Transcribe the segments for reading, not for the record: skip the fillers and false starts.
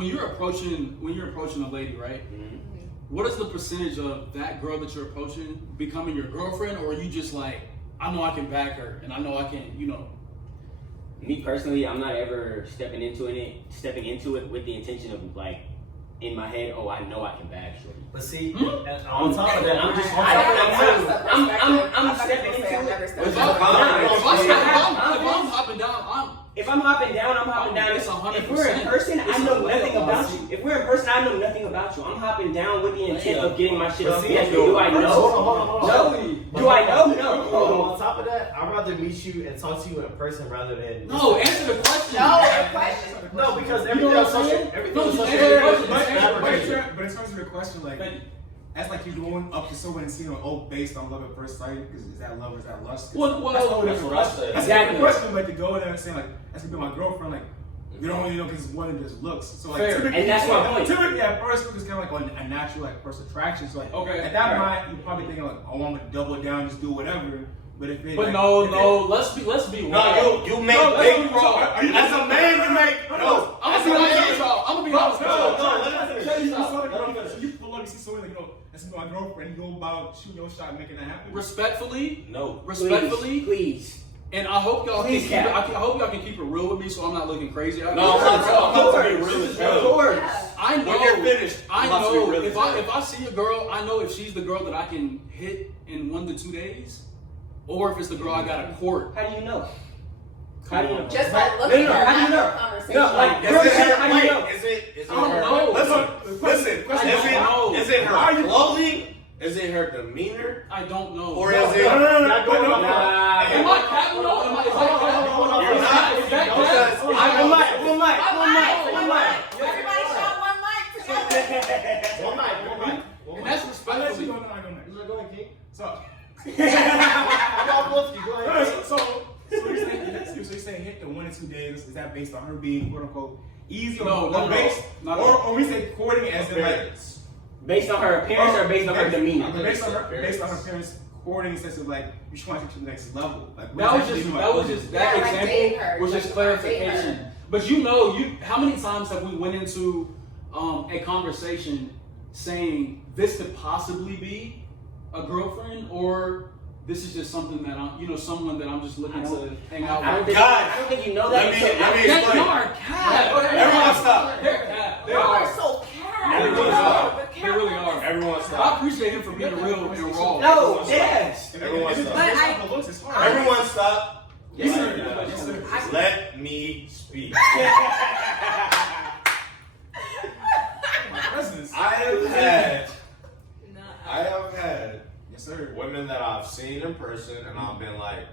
when you're approaching a lady, right? Mm-hmm. What is the percentage of that girl that you're approaching becoming your girlfriend, or are you just like, I know I can back her, and I know I can, you know? Me personally, I'm not ever stepping into it with the intention of like, in my head, oh, I know I can bag shorty. But see, on top of that, I'm stepping into it. If I'm hopping down, I'm hopping down. It's 100%. If we're in person, I know nothing about you. If we're in person, I know nothing about you. I'm hopping down with the intent of getting my shit off. Do I know? No. Do I know? No. On top of that, I'd rather meet you and talk to you in person rather than. No, answer the question. No, because everything else social. But in terms of the question, like, that's like you going up to someone and seeing, oh, based on love at first sight, because is that love or is that lust? Well, that's a different question. That's a different question, but to go in there and say, like, that's gonna be my girlfriend, like, you don't really know because it's more than just looks. So, like, and that's my point. Typically, at first, it's kind of like a natural, like, first attraction. So, like, at that point, you're probably thinking, like, oh, I'm gonna double down, just do whatever. But if it, let's be No, you make big wrong. As a man, you make no. I'm gonna be honest with you pull up, you see someone like, that's my girlfriend. You go about shooting your shot, and making that happen. Respectfully, no. Respectfully, please. And I hope y'all can keep it, I hope y'all can keep it real with me, so I'm not looking crazy. I'm not being real with you. Of course, I know. When you're finished, I know if I see a girl, I know if she's the girl that I can hit in 1 to 2 days. Or if it's the girl I got to court. How do you know? How do you know? Just by looking at her. How do you know? No, like, how do you know? Is it I don't know. Listen. Is it her clothing? Is it her demeanor? I don't know. Or is it? Am I capping though? Am I? Everybody shot one mic together. One mic. And that's respectfully. Go ahead, King. So you're saying hit the 1 to 2 days. Is that based on her being quote unquote easy or based? Or we say courting as in like based on her appearance or based on her demeanor? Based on her appearance, courting in the sense of like you just want to take to the next level. Like that example was just clarification. But how many times have we went into a conversation saying this could possibly be a girlfriend, or this is just something that I'm, someone that I'm just looking to hang out with. I don't think you know that. Let me explain. Everyone stop. They are so cat. They really are. Everyone stop. I appreciate him for being real and raw. No, yes. Everyone stop. Everyone stop. Yes, sir. Let me speak. I have had women that I've seen in person, and I've been like,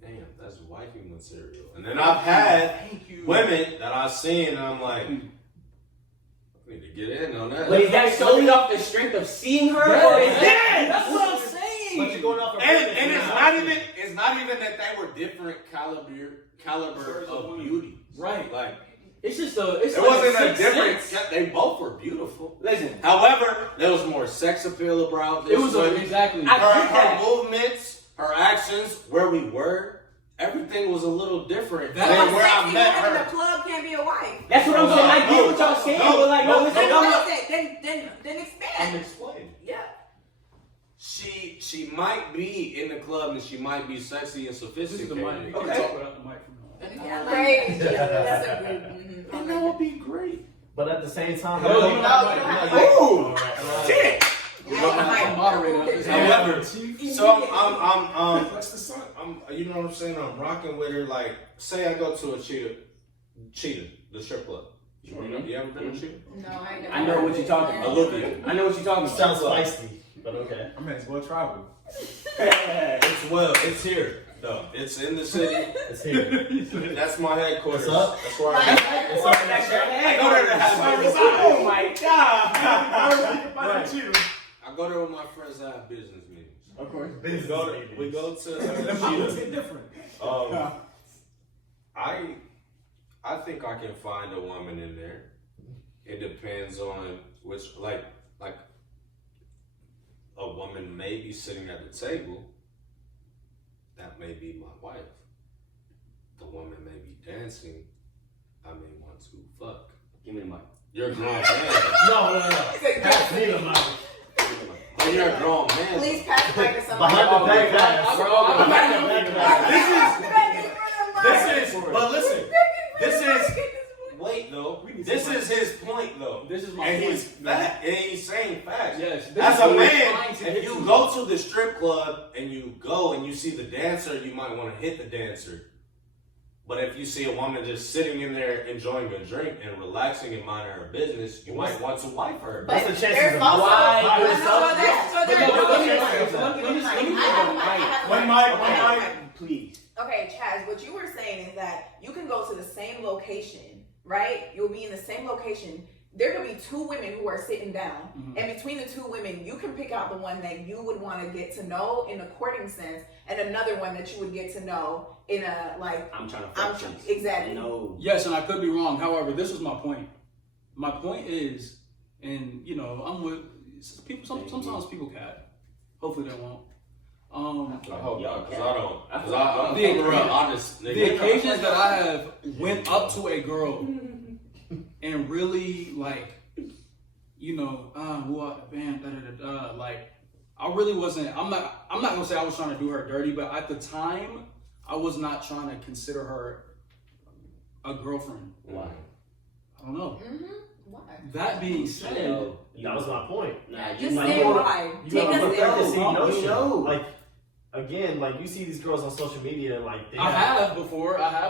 damn, that's wifey material. And then I've had women that I've seen, and I'm like, I need to get in on that. But is that solely off the strength of seeing her? That's what I'm saying. But you're going off and it's not even that they were different caliber of beauty. Right. Like, it wasn't a difference. They both were beautiful. Listen. However, there was more sex appeal about this. It was exactly. Her movements, her actions, where we were, everything was a little different than where I met her. The club can't be a wife. That's what I'm saying. I get what y'all saying, but like, Then expand. I'm explaining. Yeah. She might be in the club and she might be sexy and sophisticated. Okay. Okay. Talk about the mic. Great. That's a good. And that would be great. But at the same time, shit. I'm moderator. However, so I'm you know what I'm saying? I'm rocking with her. Like, say I go to a Cheetah, the strip club. You ever been to Cheetah? No, I never. I know what you're talking about. I know what you're talking about. Sounds spicy, but okay. I mean, it's well traveled. It's here. No, it's in the city. It's here. That's my headquarters. What's up? That's where I Oh my god! I go there with my friends that have business meetings. Of course. We go to It's different. I think I can find a woman in there. It depends on which, like a woman may be sitting at the table. That may be my wife. The woman may be dancing. I may want to fuck. Give me the mic. You're a grown man. No. Pass me the mic. But you're a grown man. Please pass the mic to somebody. Behind the back pass. But listen, this is. Wait though. This is his point though. This is my and point. He's saying facts. Yes. As a man, if you go to the strip club and you go and you see the dancer, you might want to hit the dancer. But if you see a woman just sitting in there enjoying a drink and relaxing and minding her business, you might want to wife her. What's the chances of One mic, please. Okay, Chaz, what you were saying is that you can go to the same location, right? You'll be in the same location. There could be two women who are sitting down, and between the two women, you can pick out the one that you would want to get to know in a courting sense, and another one that you would get to know in a like. I'm trying to exactly. No. Yes, and I could be wrong. However, this is my point. My point is, and you know, I'm with people. Sometimes people cat. Hopefully they won't. I hope not, because I don't. The occasions that I have went up to a girl and really like, you know, like I really wasn't. I'm not gonna say I was trying to do her dirty, but at the time, I was not trying to consider her a girlfriend. Why? I don't know. Why? That being said, that was my point. Nah, Just say why. Take us there. Like, again, like you see these girls on social media, and like I have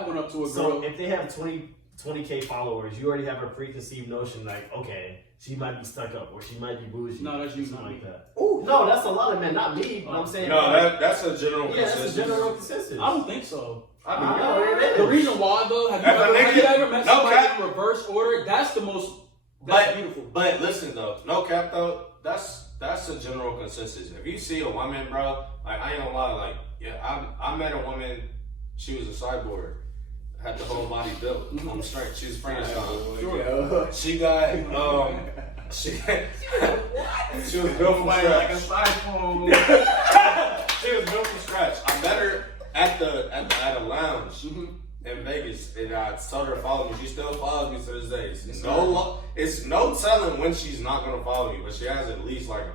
went up to a girl. So if they have 20K followers, you already have a preconceived notion, like, okay, she might be stuck up or she might be bougie. No, that's you. Something like that. Ooh, no, that's a lot of men, not me. But I'm saying. No, that's a general consensus. That's a general consensus. I don't think so. The reason why though, have you ever met somebody in reverse order? That's the most. That's beautiful. But listen though, no cap though. That's a general consensus. If you see a woman, bro, like I ain't gonna lie, like I met a woman. She was a cyborg, had the whole body built. I'm straight. She's Frankenstein. Sure. She got she was built from scratch. Like a cyclone. She was built from scratch. I met her at a lounge in Vegas, and I told her to follow me. She still follows me to this day. It's no telling when she's not gonna follow me, but she has at least like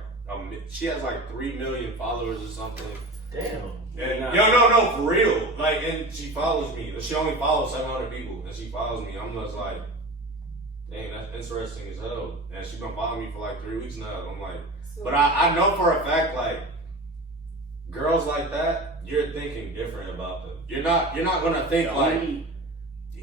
3 million followers or something. Damn. And no, for real. Like, and she follows me. She only follows 700 people, and she follows me. I'm just like, dang, that's interesting as hell. And she's been following me for like 3 weeks now. I'm like, but I know for a fact, like, girls like that, you're thinking different about them. You're not gonna think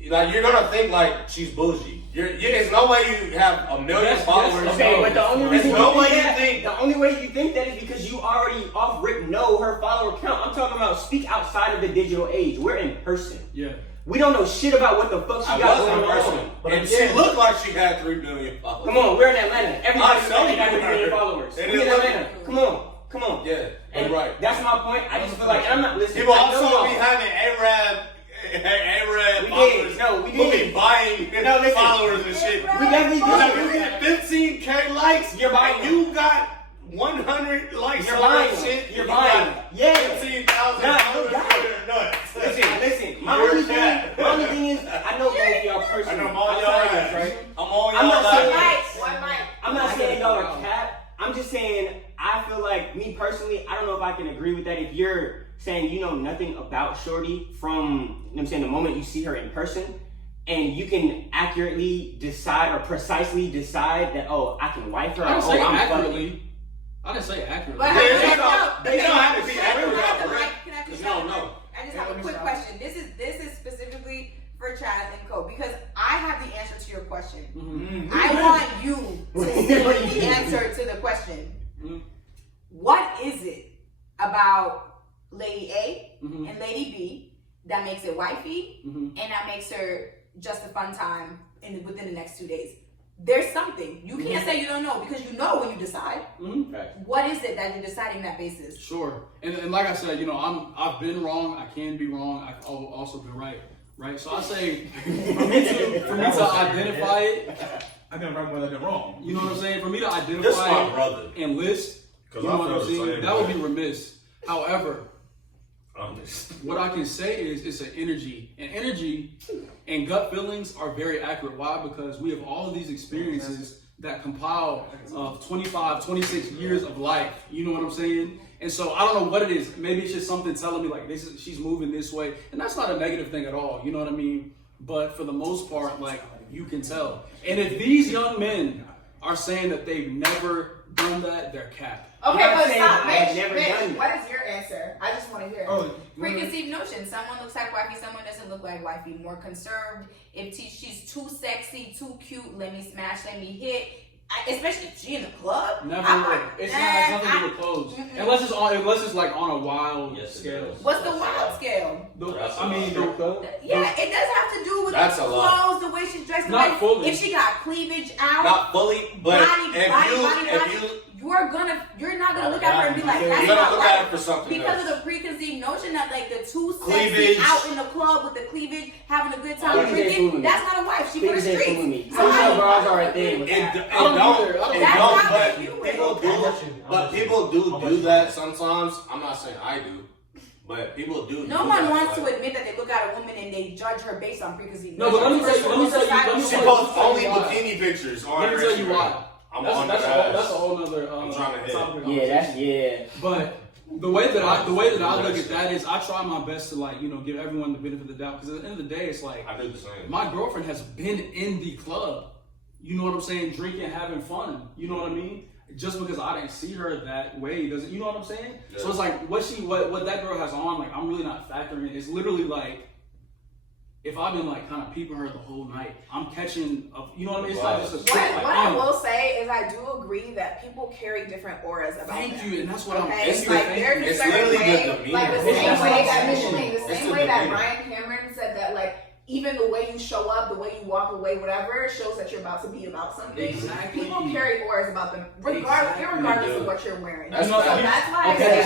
you're gonna think like she's bougie. There's no way you have 1 million followers. Okay, but the only reason the only way you think that is because you already off rip know her follower count. I'm talking about speak outside of the digital age. We're in person. Yeah. We don't know shit about what the fuck she got going on. And she looked like she had 3 million followers. Come on, we're in Atlanta. Everybody knows she got 3 million followers. And We in Atlanta. Come on. Yeah, and right. That's my point. I just feel like, and I'm not listening. People also be having Arab followers. We Who did. be buying followers and shit. We definitely Like, did. you get 15K likes. You're buying. And you got 100 likes. You're on buying. that shit. You're You buying. got Yeah. 15,000 followers. You're nuts. Listen. My only thing is, I know both of y'all personally. I'm on y'all ass, right? I'm on y'all I'm not saying ass. I'm not saying y'all are cap. I'm just saying I feel like me personally, I don't know if I can agree with that. If you're saying you know nothing about Shorty from, you know what I'm saying, the moment you see her in person, and you can accurately decide or precisely decide that, oh, I can wife her. I didn't say I'm accurately. I didn't say accurately. But They don't have to be accurate. I just have a quick question. This is specifically for Chaz and Co, because I have the answer to your question. I want you to say the answer to the question. What is it about Lady A and Lady B that makes it wifey and that makes her just a fun time within the next 2 days? There's something. You can't say you don't know, because you know when you decide. What is it that you're deciding that basis? Sure. And like I said, you know, I've been wrong. I can be wrong. I've also been right. Right? So I say, for me to identify it, I've been right more than wrong. you know what I'm saying? For me to identify This my brother. and list, you know what I'm saying? That would be remiss. However, What I can say is it's an energy. And energy and gut feelings are very accurate. Why? Because we have all of these experiences that compile of 25, 26 years of life. You know what I'm saying? And so I don't know what it is. Maybe it's just something telling me like she's moving this way. And that's not a negative thing at all. You know what I mean? But for the most part, like, you can tell. And if these young men are saying that they've never done that, they're capped. Okay, but stop, Mitch. What is your answer? I just want to hear. Oh, preconceived notion. Someone looks like wifey, someone doesn't look like wifey. More conserved. If she's too sexy, too cute, let me smash, let me hit. Especially if she in the club. Never. It's nothing to do with clothes. Unless it's like on a wild scale. What's the wild scale? It does have to do with the clothes, the way she's dressed. Not like, fully. If she got cleavage out. Not fully, but you're not gonna look at her and be like, that's you're not gonna look at her for something because else. of the preconceived notion that like the two Cleavage. sexy out in the club with the cleavage, having a good time Cleavage ain't drinking. fooling That's me. not a wife. She for the Cleavage ain't streets. fooling me. Social bras are a thing. But people do that sometimes. I'm not saying I do, but people do. No one wants to admit that they look at a woman and they judge her based on preconceived No, but let me tell you. She posts only bikini pictures on Let me tell you why. That's a whole nother. I'm trying to hit. Yeah. But the way that I look at that is I try my best to like give everyone the benefit of the doubt, because at the end of the day it's like I do the same. My girlfriend has been in the club. You know what I'm saying? Drinking, having fun. You know what I mean? Just because I didn't see her that way doesn't. You know what I'm saying? Yeah. So it's like what that girl has on. Like, I'm really not factoring. It's literally like, if I've been like kind of peeping her the whole night, I'm catching up. You know what I mean? It's not just a What I will say is I do agree that people carry different auras about them. Thank you, and that's what I'm. It's like there's a certain way, like the same way that Micheline, the same way that Brian Cameron said that like even the way you show up, the way you walk away, whatever, shows that you're about to be about something. Exactly. People carry auras about them, regardless of what you're wearing. That's so that's why I say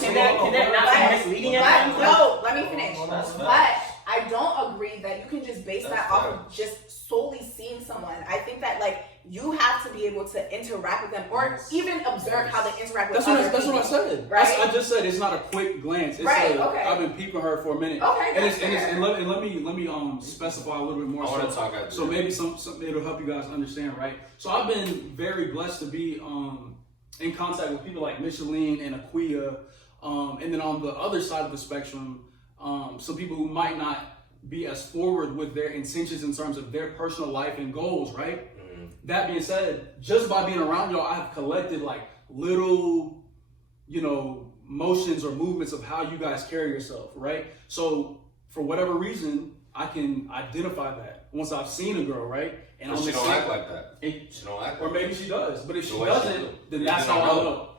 Can that not be misleading? No, let me finish. But I don't agree that you can just base that off of just solely seeing someone. I think that like you have to be able to interact with them or even observe how they interact with other people. That's what I said. Right? I just said it's not a quick glance. It's right. Okay. I've been peeping her for a minute. Okay. And let me specify a little bit more. I want to talk about so maybe some it'll help you guys understand, right? So I've been very blessed to be in contact with people like Micheline and Aquia, and then on the other side of the spectrum, some people who might not be as forward with their intentions in terms of their personal life and goals, right? Mm-hmm. That being said, just by being around y'all, I've collected like little, motions or movements of how you guys carry yourself, right? So for whatever reason, I can identify that once I've seen a girl, right? And she don't act like that. She don't act like that. Or maybe she does, but if she doesn't, then that's how I know.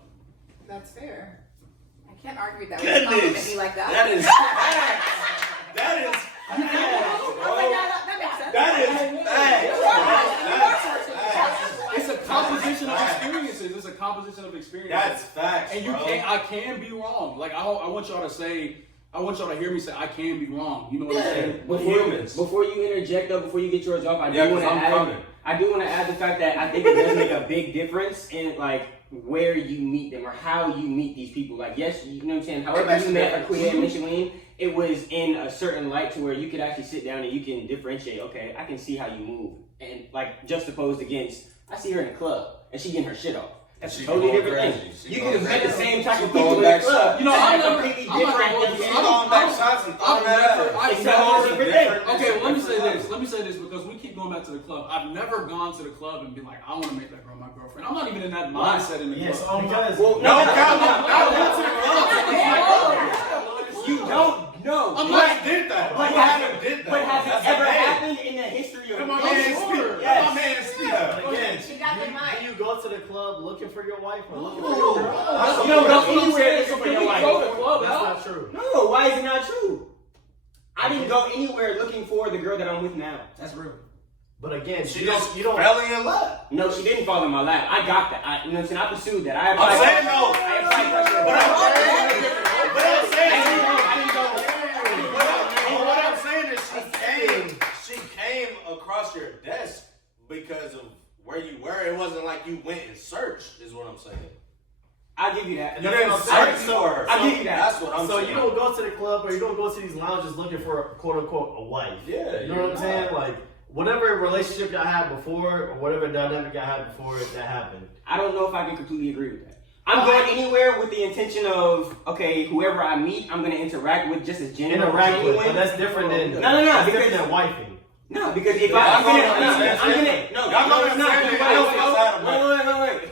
That's fair. I can't argue that. Compliment me like that. That is It's a composition of experiences. It's a composition of experiences. That's facts. And I can be wrong. Like I want y'all to hear me say I can be wrong. You know what I'm saying? Before you interject though, before you get yours off, I do want to add the fact that I think it does make a big difference in like where you meet them or how you meet these people. Like, yes, you know what I'm saying? However you met Kui and Micheline, it was in a certain light to where you could actually sit down and you can differentiate, okay, I can see how you move. And like juxtaposed against, I see her in the club and she getting her shit off. That's a totally different thing. You can have met the same type of people in the club. I'm completely different. Okay, well, let me say this because we keep going back to the club. I've never gone to the club and been like, I want to make that girl my girlfriend. I'm not even in that mindset in the club. You don't know. I'm not did that. But has it ever happened in the history of my man speak? Yes. She got the mic. Do you go to the club looking for your wife or looking for your girl? You don't go anywhere looking for your wife. That's not true. No, why is it not true? I didn't go anywhere looking for the girl that I'm with now. That's real. But again, you don't fell in your lap. No, she didn't fall in my lap. I got that. You know what I'm saying? I pursued that. I'm saying no. What I'm saying is she came across your desk because of where you were. It wasn't like you went and searched, is what I'm saying. I'll give you that. You didn't search for her. I'll give you that. That's what I'm So saying. you don't go to the club or you don't go to these lounges looking for a quote unquote a wife. Yeah. You know what I'm saying? Like whatever relationship y'all had before or whatever dynamic y'all had before that happened. I don't know if I can completely agree with that. I'm going anywhere with the intention of, okay, whoever I meet, I'm going to interact with just as genuine. Interact with, but that's different than No, because different than wifing. No, because if Wait.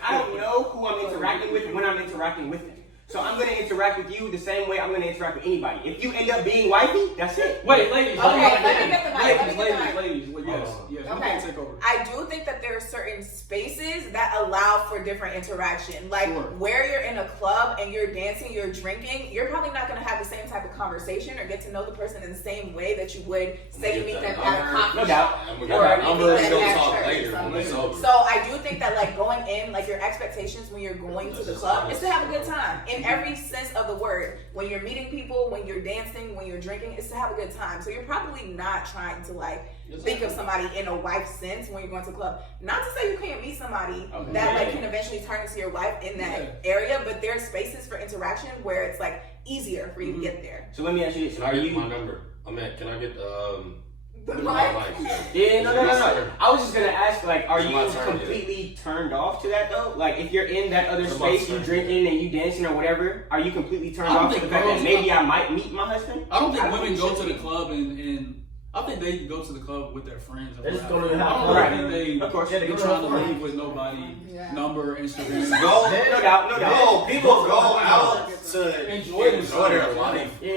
I don't know who I'm interacting with when I'm interacting with them. So I'm going to interact with you the same way I'm going to interact with anybody. If you end up being wifey, that's it. Wait, ladies. Okay, let me get the mic. Ladies. Well, yes. You Okay. can take over. I do think that there are certain spaces that allow for different interaction. Like where you're in a club and you're dancing, you're drinking, you're probably not going to have the same type of conversation or get to know the person in the same way that you would say you meet them at a coffee No doubt. shop. I'm Or gonna you meet them at talk church later or when we're something. sober. So I do think that like going in, like your expectations when you're going to the club is to have a good time in every sense of the word. When you're meeting people, when you're dancing, when you're drinking, it's to have a good time. So you're probably not trying to like think of somebody in a wife sense when you're going to the club. Not to say you can't meet somebody that like can eventually turn into your wife in that area, but there's spaces for interaction where it's like easier for you to get there. So let me ask you this. Can I get my number? Can I get The my mic? mic? Yeah, no. I was just gonna ask, like, are It's you my turn, completely turned off to that though? Like, if you're in that other It's my space, you turn. drinking and you dancing or whatever, are you completely turned I don't off to think the fact that girls- maybe I might meet my husband? I don't think I don't women think go you to should the club and I think they go to the club with their friends. They just go to I have don't fun. think Of course. they Yeah, they go to trying to have fun. leave with nobody Yeah. number, Instagram. Go. No doubt. No, people go out to Enjoy enjoy their themselves. life. Yeah.